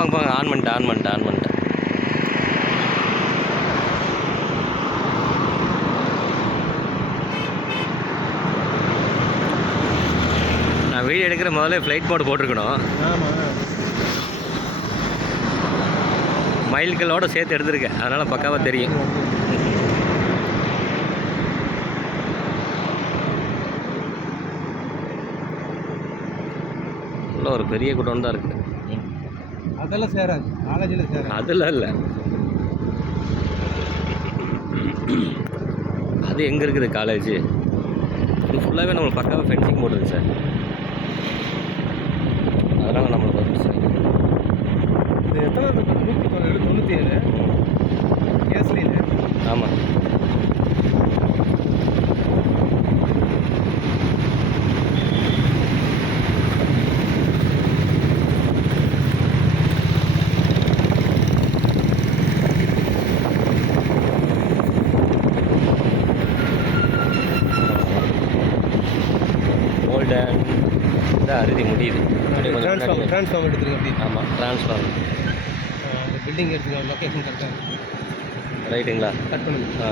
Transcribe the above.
வாங்க வாங்க ஆன் பண்ணிட்டேன் ஆன் பண்ணிட்டேன் ஆன் பண்ணிட்டேன் நான் வீடியோ எடுக்கிற முதல்ல ஃப்ளைட் மோட் போட்டிருக்கணும். ஆமாம் மைல்களோட சேர்த்து எடுத்திருக்கேன். அதனால் பக்காவாக தெரியும். உள்ள ஒரு பெரிய கூட்டம் தான் இருக்குது அதெல்லாம் சேராது. காலேஜில் சேராது. அதெல்லாம் இல்லை. அது எங்கே இருக்குது காலேஜ் இது ஃபுல்லாகவே நம்மளுக்கு பக்காவாக ஃபென்சிங் போட்டுருக்கு சார் அதனால் நம்மளுக்கு ஒரு பிரச்சனை இல்லை. இது எத்தனை நூற்றி தொண்ணூறு தொண்ணூற்றி ஏழு கேஸ்லியில் ஆமாம் கோல்டன் இந்த அறுதி முடியுது. ட்ரான்ஸ்ஃபார்ம் ட்ரான்ஸ்ஃபார்ம் எடுத்துருங்க அப்படி ஆமாம் ட்ரான்ஸ்ஃபார்ம் பில்டிங் எடுத்துக்க லொக்கேஷன் கரெக்டாக ரைட்டுங்களா கட் பண்ணுங்க. ஆ.